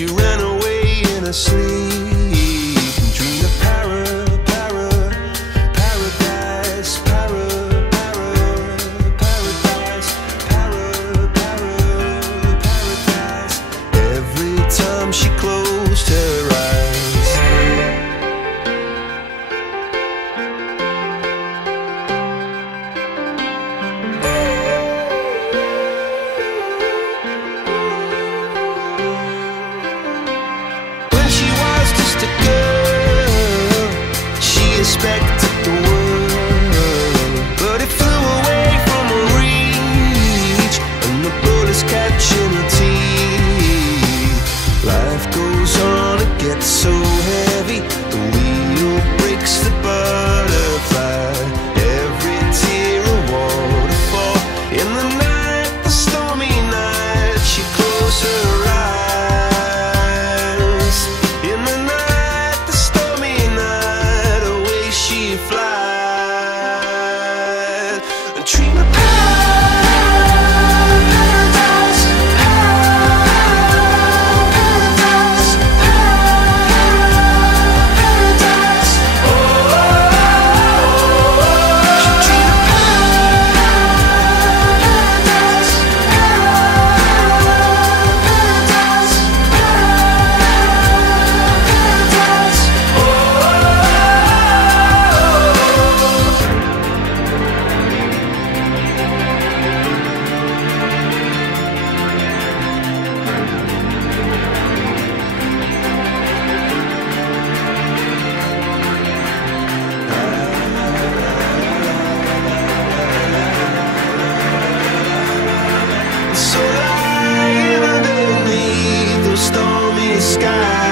she ran away in her sleep and dreamed of paradise, paradise. Every time she closed her eyes. When she was just a girl, she expected the world, but it flew away from her reach, and the bullets catching her teeth. Life goes on, it gets so heavy, the wheel breaks the butterfly. Every tear a waterfall. In the night, the stormy night, she closed her eyes. In the night, the stormy night, away she flies. And dream of paradise, paradise, paradise. Oh, she dream of paradise, paradise, paradise. Oh. So lying underneath those stormy skies.